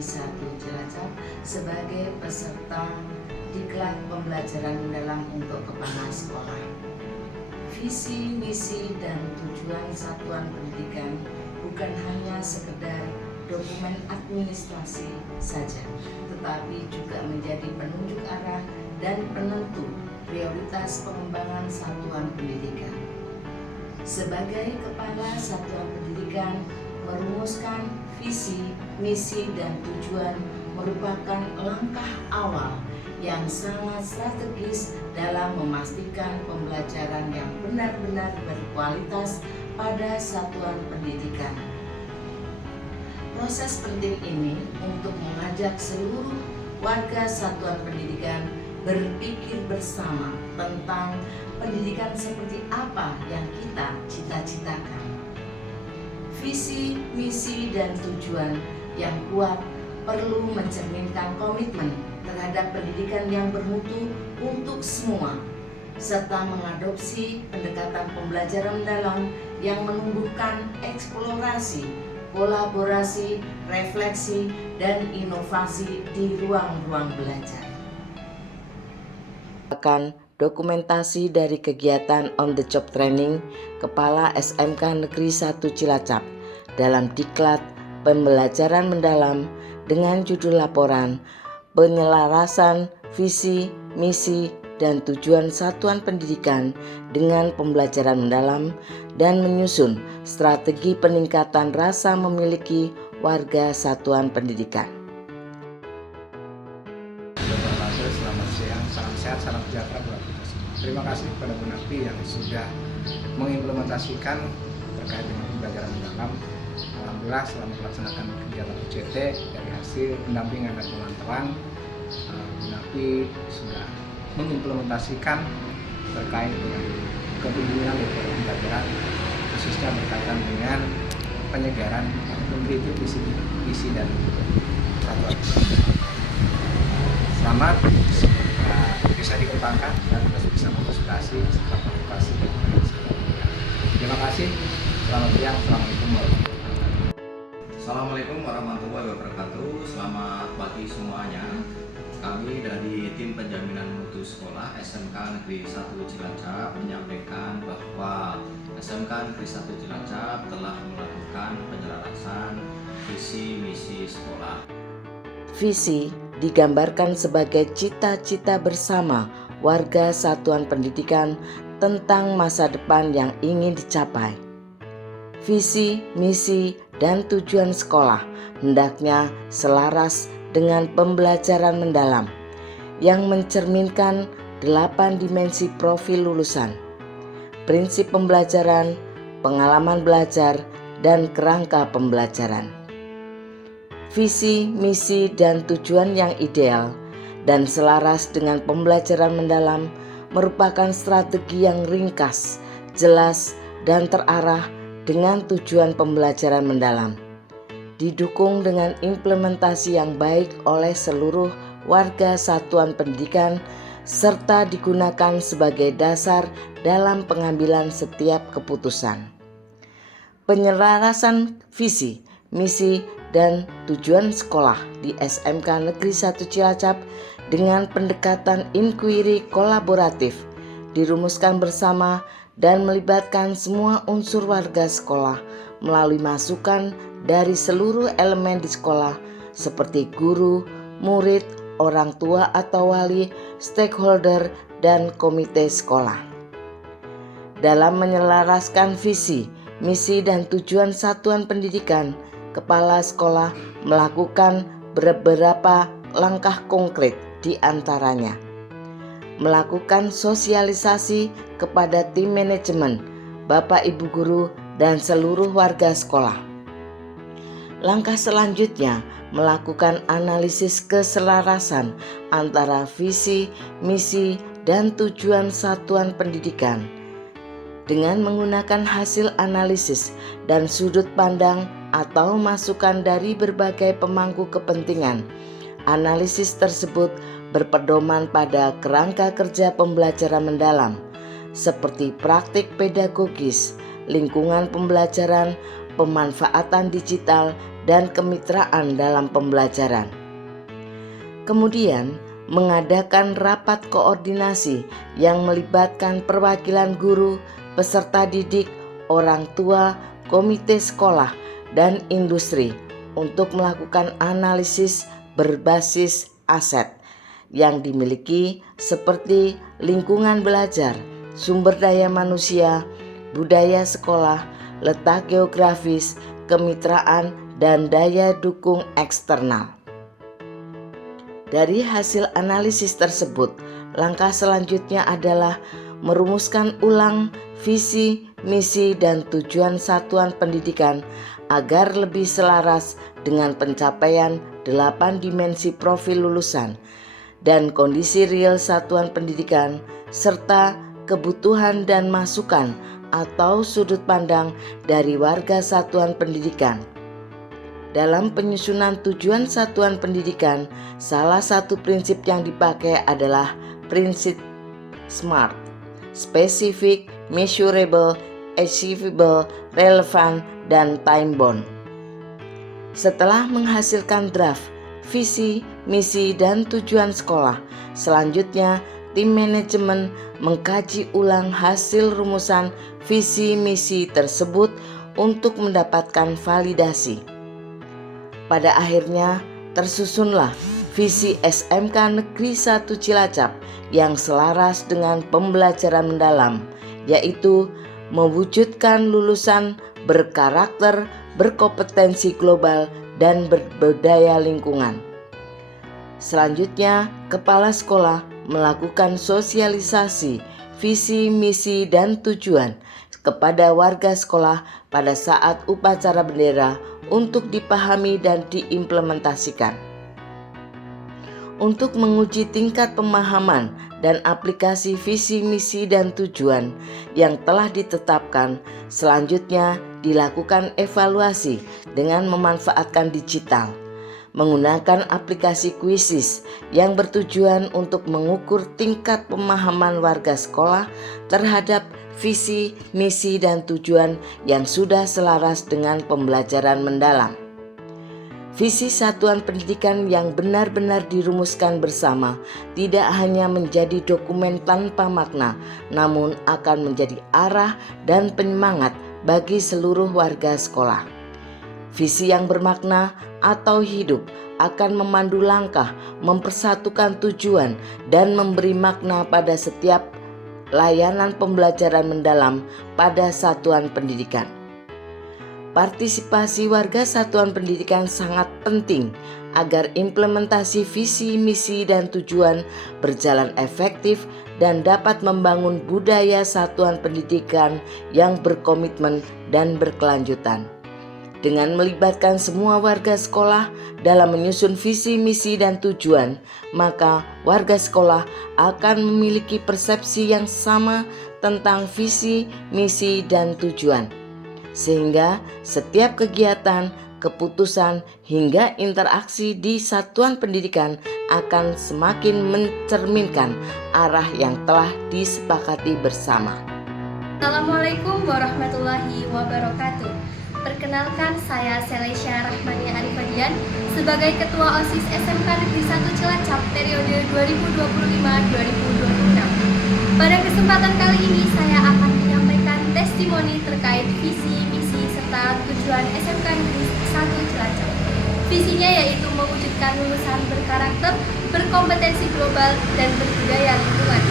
Negeri 1 Cilacap sebagai peserta diklat pembelajaran mendalam untuk kepala sekolah. Visi, misi, dan tujuan satuan pendidikan bukan hanya sekedar dokumen administrasi saja, tetapi juga menjadi penunjuk arah dan penentu prioritas pengembangan satuan pendidikan. Sebagai kepala satuan pendidikan, merumuskan visi, misi, dan tujuan merupakan langkah awal yang sangat strategis dalam memastikan pembelajaran yang benar-benar berkualitas pada satuan pendidikan. Proses penting ini untuk mengajak seluruh warga satuan pendidikan berpikir bersama tentang pendidikan seperti apa yang kita cita-citakan. Visi, misi, dan tujuan yang kuat perlu mencerminkan komitmen terhadap pendidikan yang bermutu untuk semua, serta mengadopsi pendekatan pembelajaran mendalam yang menumbuhkan eksplorasi, kolaborasi, refleksi, dan inovasi di ruang-ruang belajar. Dokumentasi dari kegiatan on the job training Kepala SMK Negeri 1 Cilacap dalam diklat pembelajaran mendalam dengan judul laporan penyelarasan visi, misi, dan tujuan satuan pendidikan dengan pembelajaran mendalam dan menyusun strategi peningkatan rasa memiliki warga satuan pendidikan. Selamat siang, salam sehat, salam sejahtera buat kita semua. Terima kasih kepada Bu Nafi yang sudah mengimplementasikan terkait dengan pembelajaran mendalam. Alhamdulillah selama melaksanakan kegiatan UCT dari hasil pendampingan dan pemantauan, Bu Nafi sudah mengimplementasikan terkait dengan kepemimpinan metode pembelajaran, khususnya berkaitan dengan penyegaran mengkritik visi dan satuan. Selamat, bisa dikembangkan dan terus bisa menginspirasi serta motivasi dan terima kasih. Selamat siang, Assalamualaikum warahmatullahi wabarakatuh. Selamat pagi semuanya. Kami dari tim penjaminan mutu sekolah SMK Negeri 1 Cilacap menyampaikan bahwa SMK Negeri 1 Cilacap telah melakukan penyelarasan visi misi sekolah. Visi digambarkan sebagai cita-cita bersama warga satuan pendidikan tentang masa depan yang ingin dicapai. Visi, misi, dan tujuan sekolah hendaknya selaras dengan pembelajaran mendalam yang mencerminkan 8 dimensi profil lulusan, prinsip pembelajaran, pengalaman belajar, dan kerangka pembelajaran. Visi, misi, dan tujuan yang ideal dan selaras dengan pembelajaran mendalam merupakan strategi yang ringkas, jelas, dan terarah dengan tujuan pembelajaran mendalam, didukung dengan implementasi yang baik oleh seluruh warga satuan pendidikan serta digunakan sebagai dasar dalam pengambilan setiap keputusan. Penyelarasan visi, misi, dan tujuan sekolah di SMK Negeri 1 Cilacap dengan pendekatan inquiry kolaboratif dirumuskan bersama dan melibatkan semua unsur warga sekolah melalui masukan dari seluruh elemen di sekolah seperti guru, murid, orang tua atau wali, stakeholder, dan komite sekolah. Dalam menyelaraskan visi, misi, dan tujuan satuan pendidikan, kepala sekolah melakukan beberapa langkah konkret, di antaranya melakukan sosialisasi kepada tim manajemen, Bapak Ibu guru, dan seluruh warga sekolah. Langkah selanjutnya melakukan analisis keselarasan antara visi, misi, dan tujuan satuan pendidikan dengan menggunakan hasil analisis dan sudut pandang atau masukan dari berbagai pemangku kepentingan. Analisis tersebut berpedoman pada kerangka kerja pembelajaran mendalam seperti praktik pedagogis, lingkungan pembelajaran, pemanfaatan digital, dan kemitraan dalam pembelajaran. Kemudian, mengadakan rapat koordinasi yang melibatkan perwakilan guru, peserta didik, orang tua, komite sekolah, dan industri untuk melakukan analisis berbasis aset yang dimiliki seperti lingkungan belajar, sumber daya manusia, budaya sekolah, letak geografis, kemitraan, dan daya dukung eksternal. Dari hasil analisis tersebut, langkah selanjutnya adalah merumuskan ulang visi, misi, dan tujuan satuan pendidikan agar lebih selaras dengan pencapaian 8 dimensi profil lulusan dan kondisi real satuan pendidikan serta kebutuhan dan masukan atau sudut pandang dari warga satuan pendidikan. Dalam penyusunan tujuan satuan pendidikan, salah satu prinsip yang dipakai adalah prinsip SMART: specific, measurable, achievable, relevant, dan time bound. Setelah menghasilkan draft visi, misi, dan tujuan sekolah, selanjutnya tim manajemen mengkaji ulang hasil rumusan visi misi tersebut untuk mendapatkan validasi. Pada akhirnya tersusunlah visi SMK Negeri 1 Cilacap yang selaras dengan pembelajaran mendalam, yaitu mewujudkan lulusan berkarakter, berkompetensi global, dan berbudaya lingkungan. Selanjutnya, kepala sekolah melakukan sosialisasi visi, misi, dan tujuan kepada warga sekolah pada saat upacara bendera untuk dipahami dan diimplementasikan. Untuk menguji tingkat pemahaman dan aplikasi visi, misi, dan tujuan yang telah ditetapkan, selanjutnya dilakukan evaluasi dengan memanfaatkan digital, menggunakan aplikasi Quizizz yang bertujuan untuk mengukur tingkat pemahaman warga sekolah terhadap visi, misi, dan tujuan yang sudah selaras dengan pembelajaran mendalam. Visi satuan pendidikan yang benar-benar dirumuskan bersama tidak hanya menjadi dokumen tanpa makna, namun akan menjadi arah dan penyemangat bagi seluruh warga sekolah. Visi yang bermakna atau hidup akan memandu langkah, mempersatukan tujuan, dan memberi makna pada setiap layanan pembelajaran mendalam pada satuan pendidikan. Partisipasi warga satuan pendidikan sangat penting agar implementasi visi, misi, dan tujuan berjalan efektif dan dapat membangun budaya satuan pendidikan yang berkomitmen dan berkelanjutan. Dengan melibatkan semua warga sekolah dalam menyusun visi, misi, dan tujuan, maka warga sekolah akan memiliki persepsi yang sama tentang visi, misi, dan tujuan. Sehingga setiap kegiatan, keputusan, hingga interaksi di satuan pendidikan akan semakin mencerminkan arah yang telah disepakati bersama. Assalamualaikum warahmatullahi wabarakatuh. Perkenalkan, saya Selesya Rahmania Arifadian sebagai Ketua OSIS SMK Negeri 1 Cilacap periode 2025-2026. Pada kesempatan kali ini saya akan menyampaikan testimoni terkait visi, misi, serta tujuan SMK Negeri 1 Cilacap. Visinya yaitu mewujudkan lulusan berkarakter, berkompetensi global, dan berbudaya lingkungan.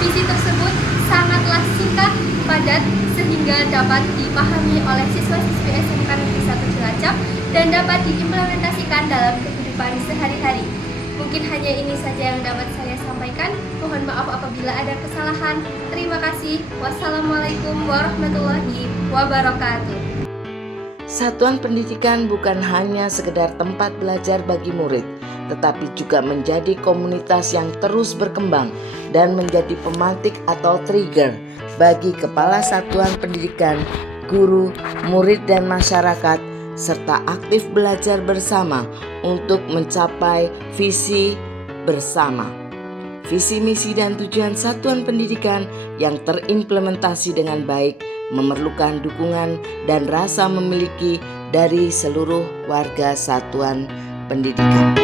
Visi tersebut sangatlah singkat, padat, sehingga dapat dipahami oleh siswa-siswi SMK Negeri 1 Cilacap dan dapat diimplementasikan dalam kehidupan sehari-hari. Mungkin hanya ini saja yang dapat saya sampaikan. Mohon maaf apabila ada kesalahan. Terima kasih. Wassalamualaikum warahmatullahi wabarakatuh. Satuan pendidikan bukan hanya sekedar tempat belajar bagi murid, tetapi juga menjadi komunitas yang terus berkembang dan menjadi pemantik atau trigger bagi kepala satuan pendidikan, guru, murid, dan masyarakat, serta aktif belajar bersama untuk mencapai visi bersama. Visi, misi, dan tujuan satuan pendidikan yang terimplementasi dengan baik memerlukan dukungan dan rasa memiliki dari seluruh warga satuan pendidikan.